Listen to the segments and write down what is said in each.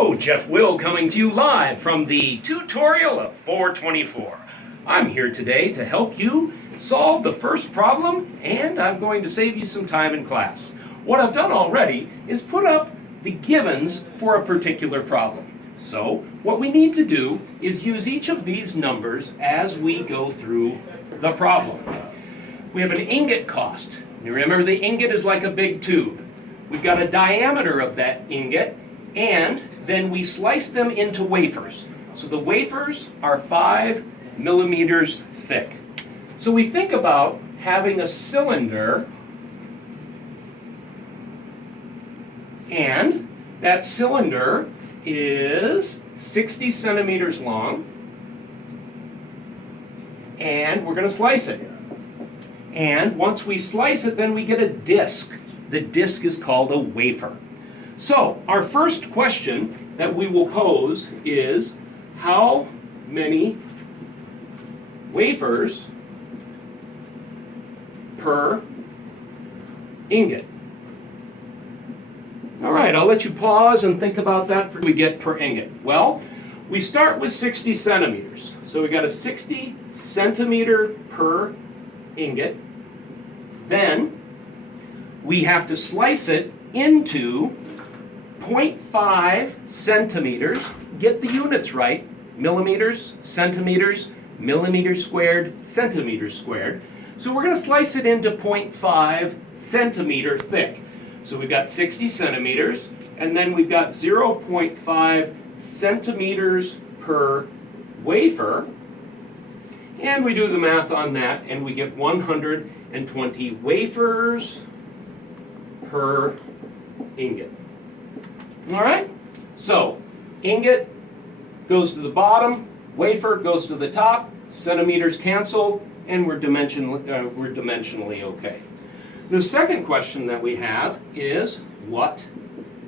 Hello, Jeff Will coming to you live from the tutorial of 424. I'm here today to help you solve the first problem, and I'm going to save you some time in class. What I've done already is put up the givens for a particular problem. So what we need to do is use each of these numbers as we go through the problem. We have an ingot cost. You remember the ingot is like a big tube. We've got a diameter of that ingot, and then we slice them into wafers. So the wafers are 5 millimeters thick. So we think about having a cylinder, and that cylinder is 60 centimeters long, and we're going to slice it. And once we slice it, then we get a disc. The disc is called a wafer. So our first question that we will pose is, how many wafers per ingot? All right, I'll let you pause and think about that. We get per ingot. Well, we start with 60 centimeters. So we got a 60 centimeter per ingot. Then we have to slice it into 0.5 centimeters. Get the units right. Millimeters, centimeters, millimeters squared, centimeters squared. So we're going to slice it into 0.5 centimeter thick. So we've got 60 centimeters, and then we've got 0.5 centimeters per wafer. And we do the math on that, and we get 120 wafers per ingot. All right? So ingot goes to the bottom, wafer goes to the top, centimeters cancel, and we're dimensionally okay. The second question that we have is, what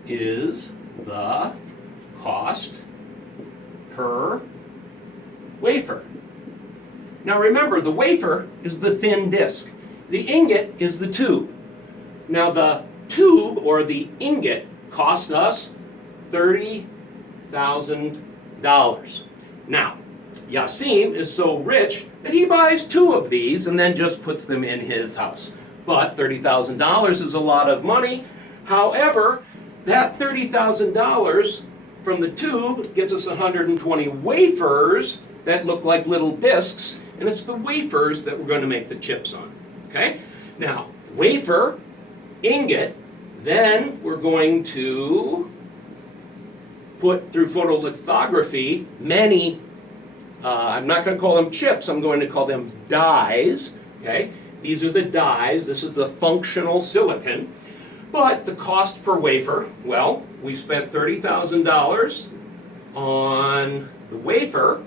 is the cost per wafer? Now remember, the wafer is the thin disc. The ingot is the tube. Now the tube, or the ingot, cost us $30,000. Now, Yasim is so rich that he buys 2 of these and then just puts them in his house. But $30,000 is a lot of money. However, that $30,000 from the tube gives us 120 wafers that look like little discs, and it's the wafers that we're going to make the chips on. Okay? Now, wafer, ingot, then we're going to put through photolithography many, I'm not going to call them chips, I'm going to call them dies. Okay? These are the dies. This is the functional silicon. But the cost per wafer, well, we spent $30,000 on the wafer,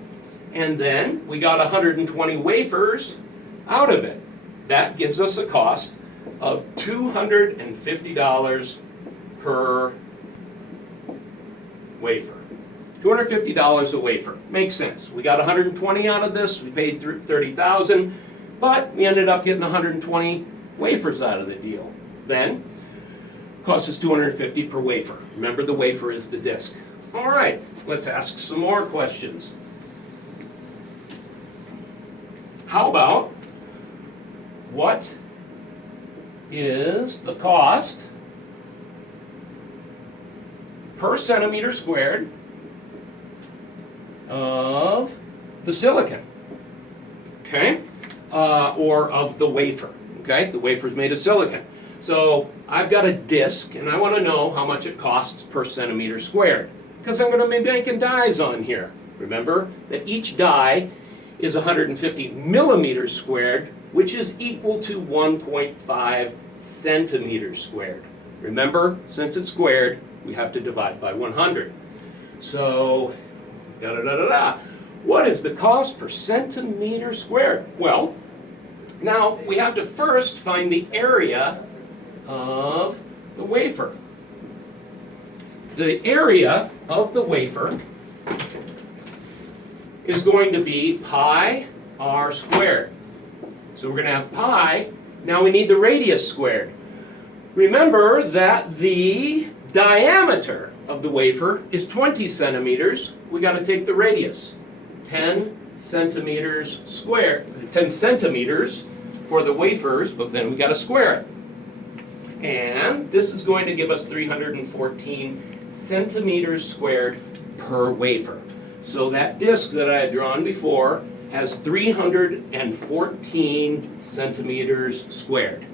and then we got 120 wafers out of it. That gives us a cost of $250 per wafer. $250 a wafer. Makes sense. We got 120 out of this. We paid $30,000, but we ended up getting 120 wafers out of the deal. Then, cost us $250 per wafer. Remember, the wafer is the disc. All right, let's ask some more questions. How about, what is the cost per centimeter squared of the silicon? Okay? Or of the wafer. Okay? The wafer is made of silicon. So I've got a disc, and I want to know how much it costs per centimeter squared, because I'm going to be making dies on here. Remember that each die is 150 millimeters squared, which is equal to 1.5 centimeters squared. Remember, since it's squared, we have to divide by 100. So, what is the cost per centimeter squared? Well, now we have to first find the area of the wafer. The area of the wafer is going to be pi r squared. So we're going to have pi. Now we need the radius squared. Remember that the diameter of the wafer is 20 centimeters. We got to take the radius, 10 centimeters squared, 10 centimeters for the wafers, but then we got to square it. And this is going to give us 314 centimeters squared per wafer. So that disc that I had drawn before has 314 centimeters squared.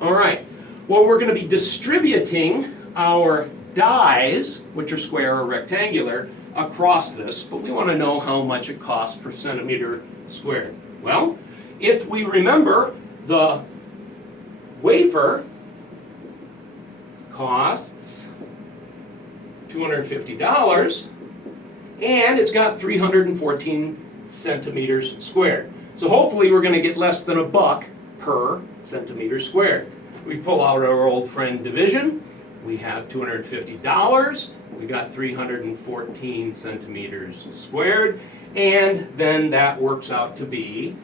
All right, well, we're going to be distributing our dies, which are square or rectangular, across this, but we want to know how much it costs per centimeter squared. Well, if we remember, the wafer costs $250, and it's got 314 centimeters squared. So hopefully we're going to get less than $1 per centimeter squared. We pull out our old friend division. We have $250. We got 314 centimeters squared, and then that works out to be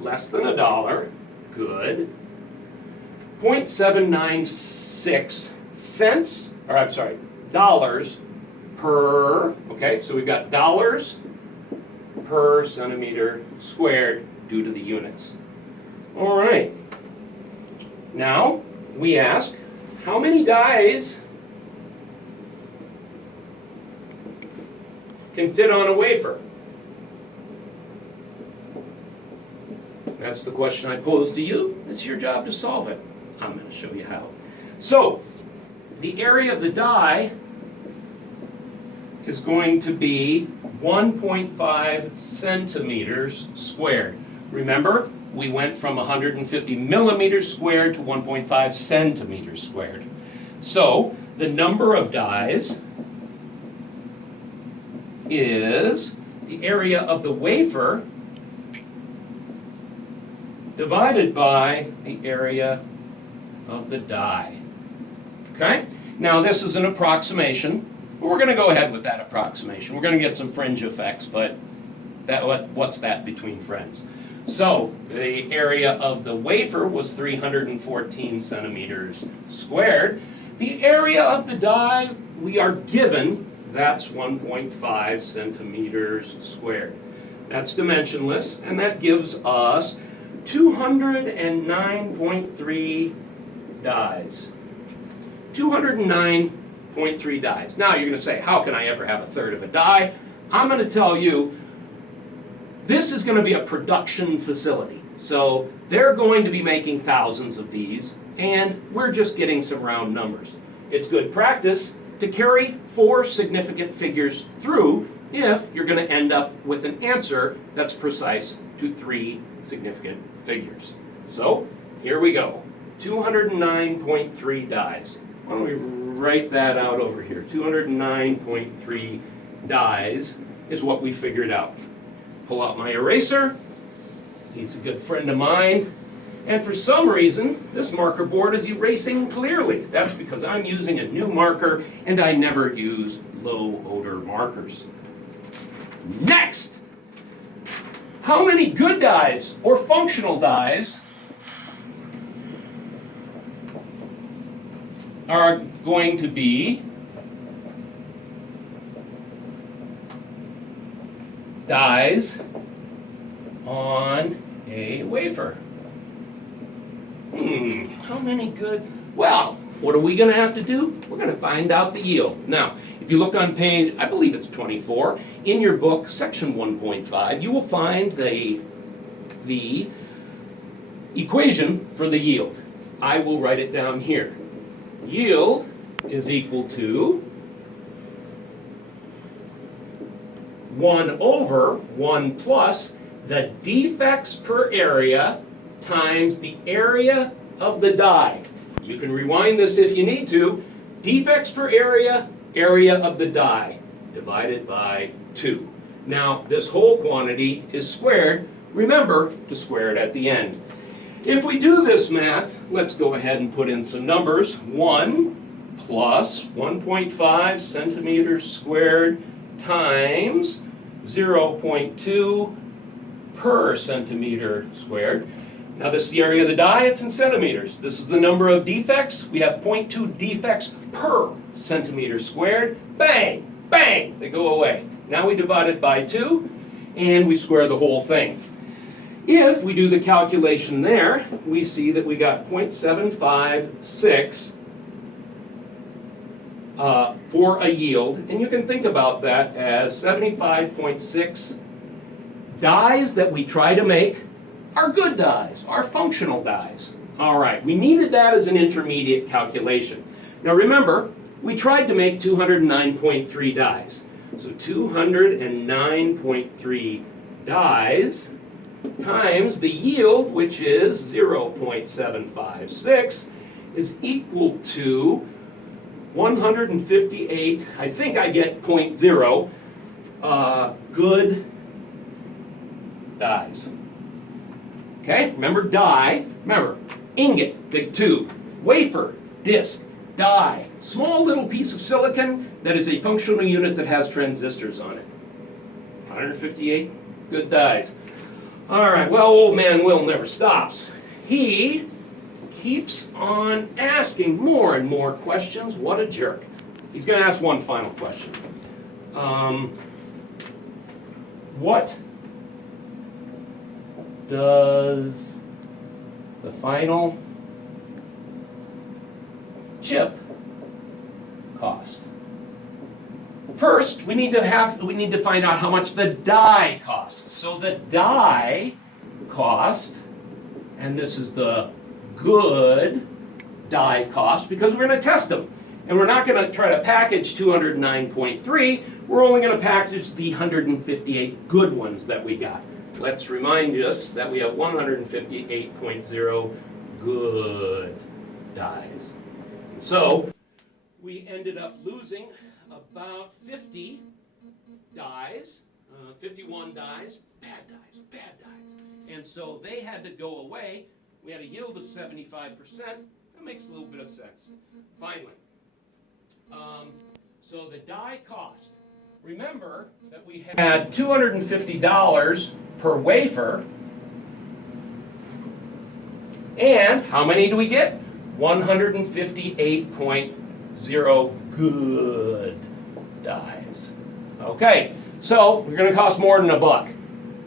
less than $1. Good. 0.796 cents, or I'm sorry, dollars per, okay, so we've got dollars per centimeter squared due to the units. All right. Now, we ask, how many dies can fit on a wafer? That's the question I posed to you. It's your job to solve it. I'm going to show you how. So, the area of the die is going to be 1.5 centimeters squared. Remember, we went from 150 millimeters squared to 1.5 centimeters squared. So, the number of dies is the area of the wafer divided by the area of the die. Okay? Now this is an approximation. We're going to go ahead with that approximation. We're going to get some fringe effects, but what's that between friends? So the area of the wafer was 314 centimeters squared. The area of the die we are given, that's 1.5 centimeters squared. That's dimensionless, and that gives us 209.3 dies. 209.3 dies. Now you're going to say, how can I ever have a third of a die? I'm going to tell you, this is going to be a production facility. So they're going to be making thousands of these, and we're just getting some round numbers. It's good practice to carry 4 significant figures through if you're going to end up with an answer that's precise to 3 significant figures. So here we go. 209.3 dies. Why don't we write that out over here? 209.3 dies is what we figured out. Pull out my eraser. He's a good friend of mine. And for some reason, this marker board is erasing clearly. That's because I'm using a new marker, and I never use low odor markers. Next! How many good dies or functional dies are going to be dies on a wafer? How many good? Well, what are we going to have to do? We're going to find out the yield. Now, if you look on page, I believe it's 24, in your book, section 1.5, you will find the equation for the yield. I will write it down here. Yield is equal to 1 over 1 plus the defects per area times the area of the die. You can rewind this if you need to. Defects per area, area of the die, divided by 2. Now, this whole quantity is squared. Remember to square it at the end. If we do this math, let's go ahead and put in some numbers. 1 plus 1.5 centimeters squared times 0.2 per centimeter squared. Now this is the area of the die, it's in centimeters. This is the number of defects. We have 0.2 defects per centimeters squared. Bang, bang, they go away. Now we divide it by 2, and we square the whole thing. If we do the calculation there, we see that we got 0.756 for a yield, and you can think about that as 75.6 dies that we try to make are good dies, are functional dies. All right, we needed that as an intermediate calculation. Now remember, we tried to make 209.3 dies. So 209.3 dies times the yield, which is 0.756, is equal to 158, I think I get 0.0, good dies. Okay, remember die, remember ingot, big tube, wafer, disc, die, small little piece of silicon that is a functional unit that has transistors on it. 158 good dies. All right, well, old man Will never stops. He keeps on asking more and more questions. What a jerk. He's going to ask one final question. What does the final chip cost? First, we need to find out how much the die costs. So the die cost, and this is the good die cost, because we're going to test them. And we're not going to try to package 209.3. We're only going to package the 158 good ones that we got. Let's remind us that we have 158.0 good dies. So we ended up losing about 50 dies, 51 dies, bad dies. And so they had to go away. We had a yield of 75%. That makes a little bit of sense. Finally, so the die cost. Remember that we had $250 per wafer. And how many do we get? 158.0 good dies. Okay, so we're going to cost more than $1.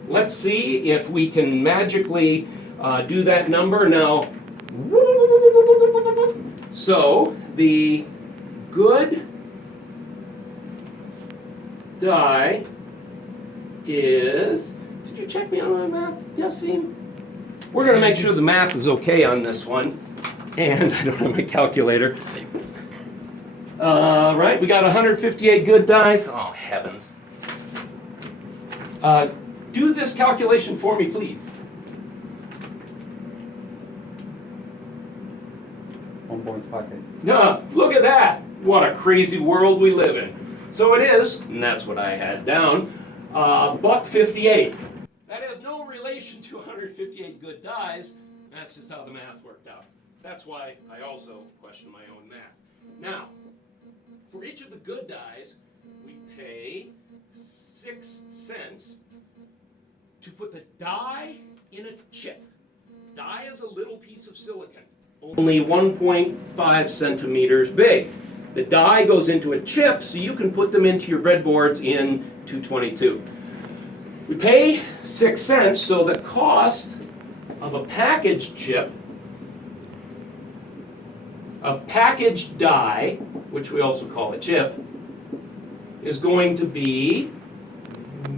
Let's see if we can magically do that number now. So the good die is, did you check me on the math, Yasim? We're going to make sure the math is okay on this one. And I don't have my calculator. Right, we got 158 good dies. Oh, heavens. Do this calculation for me, please. 1.58. No, look at that. What a crazy world we live in. So it is, and that's what I had down, $1.58. That has no relation to 158 good dies. That's just how the math worked out. That's why I also question my own math. Now, for each of the good dies, we pay 6 cents to put the die in a chip. Die is a little piece of silicon, only 1.5 centimeters big. The die goes into a chip, so you can put them into your breadboards in 222. We pay 6 cents, so the cost of a packaged chip, a packaged die, which we also call a chip, is going to be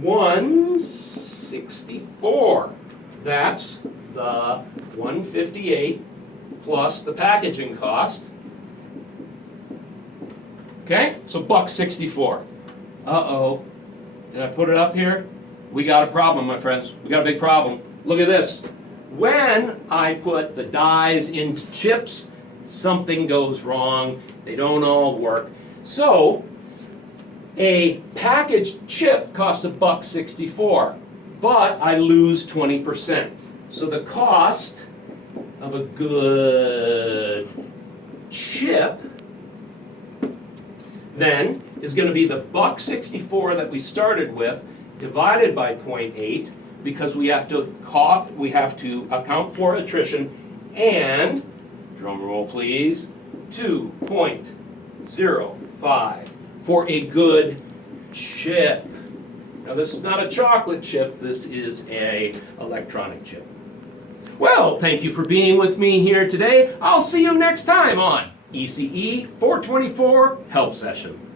$1.64. That's the 158 plus the packaging cost. Okay, so $1.64. Uh-oh. Did I put it up here? We got a problem, my friends. We got a big problem. Look at this. When I put the dies into chips, something goes wrong. They don't all work. So a packaged chip costs $1.64, but I lose 20%. So the cost of a good chip then is going to be the $1.64 that we started with divided by 0.8, because we have to account for attrition, and drum roll please, 2.64 0.05 for a good chip. Now this is not a chocolate chip, this is a electronic chip. Well, thank you for being with me here today. I'll see you next time on ECE 424 Help Session.